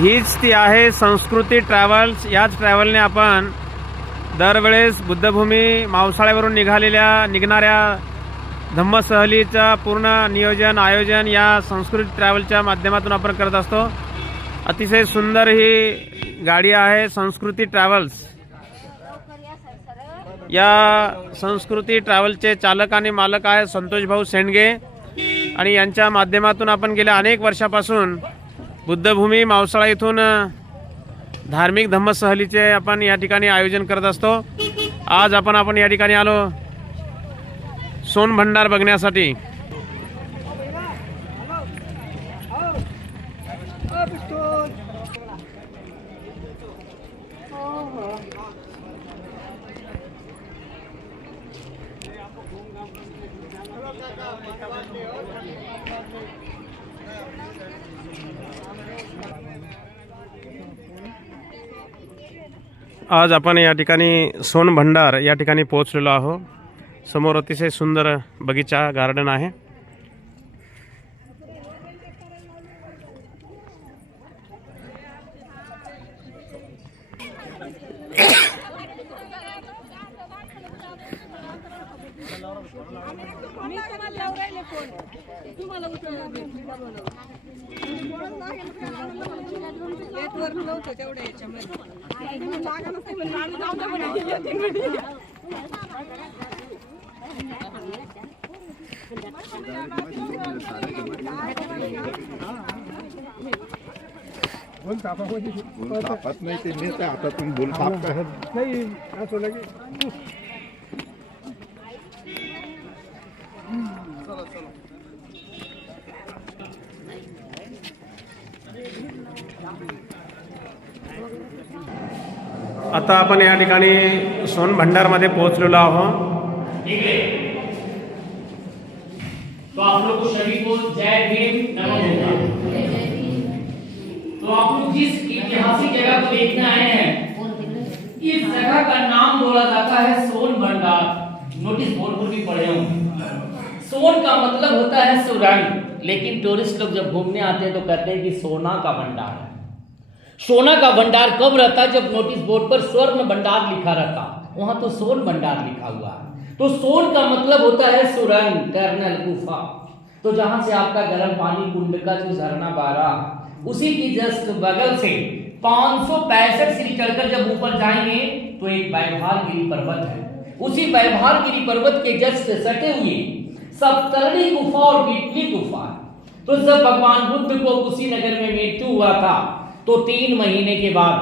हीच ती आहे संस्कृती ट्रॅव्हल्स। याच ट्रॅव्हलने आपण दरवेळेस बुद्धभूमी मावसाळ्यावरून निघणाऱ्या धम्मसहलीचा पूर्ण नियोजन आयोजन या संस्कृती ट्रॅव्हलच्या माध्यमातून आपण करत असतो। अतिशय सुंदर ही गाडी आहे संस्कृती ट्रॅव्हल्स। या संस्कृती ट्रॅव्हलचे चालक आणि मालक आहे संतोष भाऊ सेंडगे आणि यांच्या माध्यमातून आपण गेल्या अनेक वर्षापासून बुद्धभूमी मावसाळा इथून धार्मिक धम्मसहलीचे आपण या ठिकाणी आयोजन करत असतो। आज आपण या ठिकाणी आलो सोनभंडार बघण्यासाठी। आज आपण या ठिकाणी सोनभंडार या ठिकाणी पोहोचलेलो आहोत। समोर अतिशय सुंदर बगीचा गार्डन आहे। तापत नाही ते नेत्या हातातून बोल ताप नाही असं लगे। आता आपण या ठिकाणी सोनभंडार मध्ये पोहोचलेलो आहोत। तो आप लोग को सभी को जय भीम नमो बुद्धाय। तो आप लोग जिस ऐतिहासिक जगह को देखने आए हैं, इस जगह का नाम बोला जाता है सोनभंडार। नोटिस बोर्ड पर भी पढ़े होंगे। सोन का मतलब होता है सुरंग, लेकिन टूरिस्ट लोग जब घूमने आते हैं तो कहते हैं कि सोना का भंडार है। सोना का भंडार कब रहता है? जब नोटिस बोर्ड पर स्वर्ण भंडार लिखा रहता, वहां तो सोन भंडार लिखा हुआ है। तो सोन का मतलब होता है सुरंग, टर्नल, गुफा। तो जहां से आपका गर्म पानी कुंड का जो झरना बह रहा, उसी की जस्ट बगल से 565 सीढ़ी चढ़कर जब ऊपर जाएंगे तो एक वैभारगिरी पर्वत है। उसी वैभारगिरी पर्वत के जस्ट सटे हुए सप्तर्णी गुफा और बीटली गुफा। तो जब भगवान बुद्ध को कुशीनगर में मृत्यु हुआ था, तो 3 महीने के बाद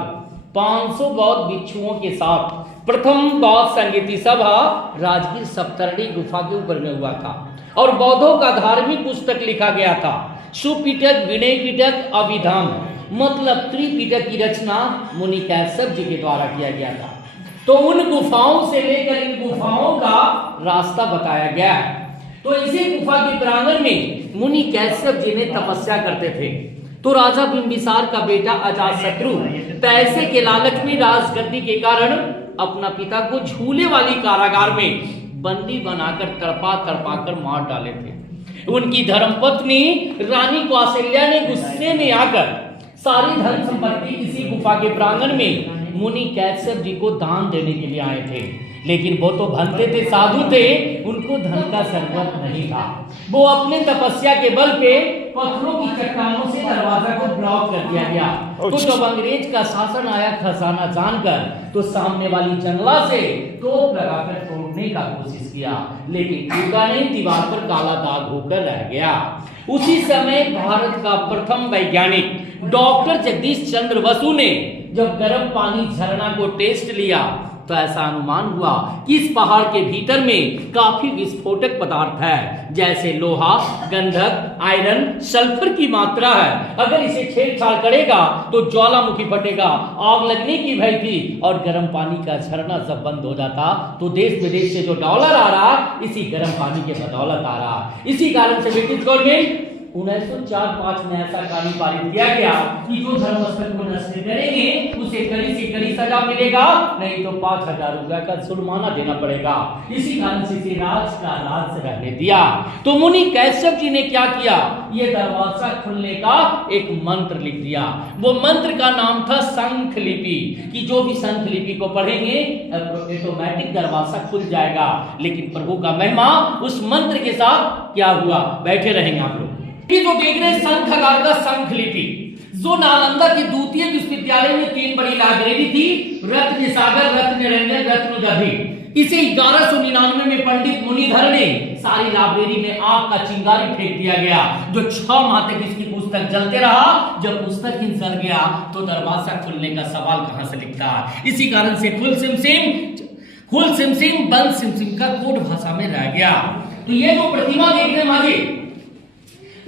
500 बौद्ध भिक्षुओं के साथ प्रथम बौद्ध संगीति सभा राजगीर सप्तर्णी गुफा के ऊपर में हुआ था और बौद्धों का धार्मिक पुस्तक लिखा गया था। सुपिटक, विनय पिटक, अभिधाम, मतलब त्रिपिटक की रचना मुनि कैसव जी के द्वारा किया गया था। तो उन गुफाओं से लेकर इन गुफाओं का रास्ता बताया गया है। तो इसी गुफा के प्रांगण में मुनि कैसव जी ने तपस्या करते थे। तो राजा बिंबिसार का बेटा अजातशत्रु पैसे के लालच में राजगद्दी के कारण अपना पिता को झूले वाली कारागार में बंदी बनाकर तड़पा कर मार डाले थे। उनकी धर्मपत्नी रानी कौशल्या ने गुस्से में आकर सारी धन संपत्ति इसी गुफा के प्रांगण में मुनि कैसव जी को दान देने के लिए आए थे। लेकिन वो तो भंते थे, साधु थे, उनको धन का संकल्प नहीं था। वो अपने तपस्या के बल पे पत्थरों की चट्टानों से दरवाजा को ब्लॉक कर दिया गया। तो जब अंग्रेज का शासन आया खजाना जानकर, तो सामने वाली जंगला से तोप लगाकर तोड़ने का कोशिश किया, लेकिन टूटा नहीं, दीवार पर काला दाग होकर रह गया। उसी समय भारत का प्रथम वैज्ञानिक डॉक्टर जगदीश चंद्र बसु ने जब गर्म पानी झरना को टेस्ट लिया, तो ऐसा अनुमान हुआ कि इस पहाड़ के भीतर में काफी विस्फोटक पदार्थ है, जैसे लोहा, गंधक, आयरन, सल्फर की मात्रा है। अगर इसे छेड़छाड़ करेगा तो ज्वालामुखी फटेगा, आग लगने की भय थी। और गर्म पानी का झरना जब बंद हो जाता तो देश विदेश से जो डॉलर आ रहा, इसी गर्म पानी के बदौलत आ रहा। इसी कारण से ब्रिटिश गवर्नमेंट 1904-5 में ऐसा कानून पारित किया गया कि जो धर्मस्थल को नष्ट करेंगे उसे कड़ी से कड़ी सजा मिलेगा, नहीं तो 5,000 रुपया का जुर्माना देना पड़ेगा। इसी कारण से इसे राज का राज रहने दिया। तो मुनि कैश्यप जी ने क्या किया, ये दरवाजा खुलने का एक मंत्र लिख दिया। वो मंत्र का नाम था शंख लिपि, कि जो भी शंख लिपि को पढ़ेंगे ऑटोमेटिक दरवाजा खुल जाएगा। लेकिन प्रभु का महिमा उस मंत्र के साथ क्या हुआ, बैठे रहेंगे आप लोग। ये जो देख रहे हैं शंखागार का शंख लिपि, जो नालंदा के द्वितीय विश्वविद्यालय में 3 बड़ी लाइब्रेरी थी, रत्न सागर, रत्न रंजन, रत्न दधि। इसे 1199 में पंडित मुनिधर ने सारी लाइब्रेरी में आग का चिंगारी फेंक दिया गया, जो 6 माह तक इसकी पुस्तक जलते रहा। जब पुस्तक ही जल गया तो दरवाजा खुलने का सवाल कहां से लिखता है। इसी कारण से खुल सिम बंद सिम का कोड भाषा में रह गया। तो ये जो प्रतिमा देख रहे हैं माजी,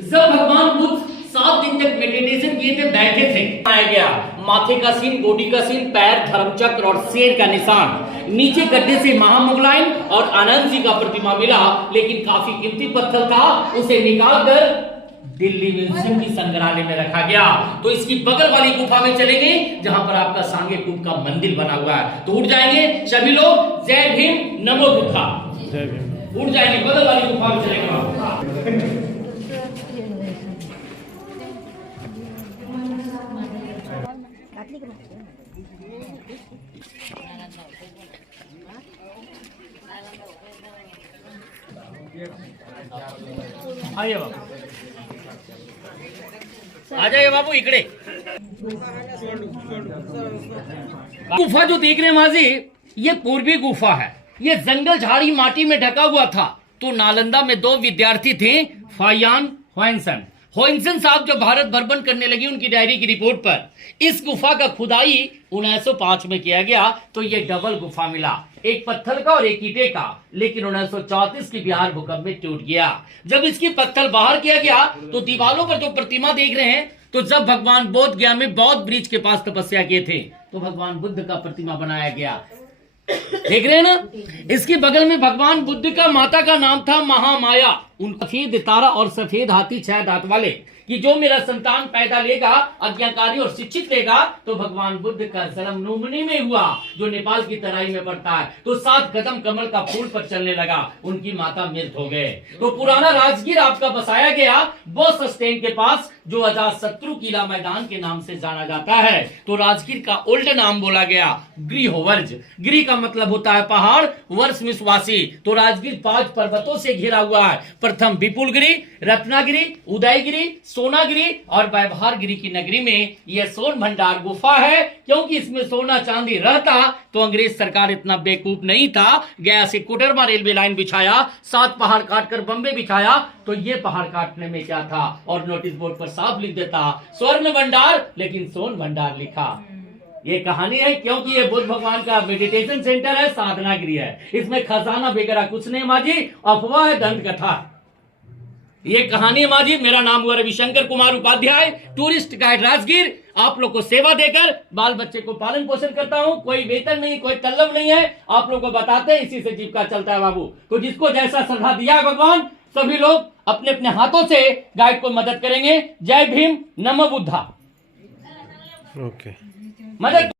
जब भगवान बुद्ध 7 दिन तक मेडिटेशन किए थे, बैठे थे, आया गया माथे का सीन, बॉडी का सीन, पैर, धर्मचक्र और शेर का निशान। नीचे गड्ढे से महामोगलाइन और आनंद जी का प्रतिमा मिला, लेकिन काफी कीमती पत्थर था, उसे निकालकर दिल्ली म्यूजियम की संग्रहालय में रखा गया। तो इसकी बगल वाली गुफा में चलेंगे जहां पर आपका सांगे कूप का मंदिर बना हुआ है। तो उठ जाएंगे सभी लोग, जय भीम नमो बुद्धा, उठ जाएंगे, बगल वाली गुफा में चलेंगे। आइए बाबू, आ जाइए बाबू इकड़े। गुफा जो देख रहे हैं माजी, ये पूर्वी गुफा है। ये जंगल झाड़ी माटी में ढका हुआ था। तो नालंदा में 2 विद्यार्थी थे, फायान होइनसन साहब, जो भारत भ्रमण करने लगी, उनकी डायरी की रिपोर्ट पर इस गुफा का खुदाई 1905 में किया गया। तो ये डबल गुफा मिला, एक पत्थर का और एक ईंटे का। लेकिन 1934 की बिहार भूकंप में टूट गया। जब इसकी पत्थर बाहर किया गया तो दीवारों पर जो प्रतिमा देख रहे हैं, तो जब भगवान बोध गया में बौद्ध ब्रिज के पास तपस्या किए थे, तो भगवान बुद्ध का प्रतिमा बनाया गया। देख रहे हैं ना, इसके बगल में भगवान बुद्ध का माता का नाम था महामाया। उन सफेद तारा और सफेद हाथी 6 दांत वाले, कि जो मेरा संतान पैदा लेगा, आज्ञाकारी और शिक्षित लेगा। तो भगवान बुद्ध का जन्म लुम्बिनी में हुआ, जो नेपाल की तराई में पड़ता है। तो 7 कदम कमल का फूल पर चलने लगा, उनकी माता मृत हो गए। तो पुराना राजगीर आपका बसाया गया बस स्टैंड के पास, जो अजातशत्रु किला मैदान के नाम से जाना जाता है। तो राजगीर का ओल्ड नाम बोला गया गृहवर्ज। गृह का मतलब होता है पहाड़, वर्ष विश्वासी। तो राजगीर 5 पर्वतों से घिरा हुआ है। प्रथम विपुलगिरी, रत्नागिरी, उदयगिरी, सोनागिरी और व्यवहारगिरी की नगरी में यह सोन भंडार गुफा है। क्योंकि इसमें सोना चांदी रहता तो अंग्रेज सरकार इतना बेवकूफ नहीं था, गया से कोडरमा रेलवे लाइन बिछाया, 7 पहाड़ काटकर बम्बे बिछाया। तो ये पहाड़ काटने में क्या था, और नोटिस बोर्ड पर साफ लिख देता स्वर्ण भंडार, लेकिन सोन भंडार लिखा। ये कहानी है क्योंकि ये बुद्ध भगवान का मेडिटेशन सेंटर है, साधना गृह है। इसमें खजाना वगैरह कुछ नहीं माजी, अफवाह है, दंत कथा। ये कहानी है माजी। मेरा नाम हुआ रविशंकर कुमार उपाध्याय, टूरिस्ट गाइड राजगीर। आप लोग को सेवा देकर बाल बच्चे को पालन पोषण करता हूँ। कोई वेतन नहीं, कोई तलब नहीं है, आप लोग को बताते हैं, इसी से जीविका चलता है बाबू। तो जिसको जैसा श्रद्धा दिया भगवान, सभी लोग अपने अपने हाथों से गाइड को मदद करेंगे। जय भीम नमो बुद्धा। ओके, मदद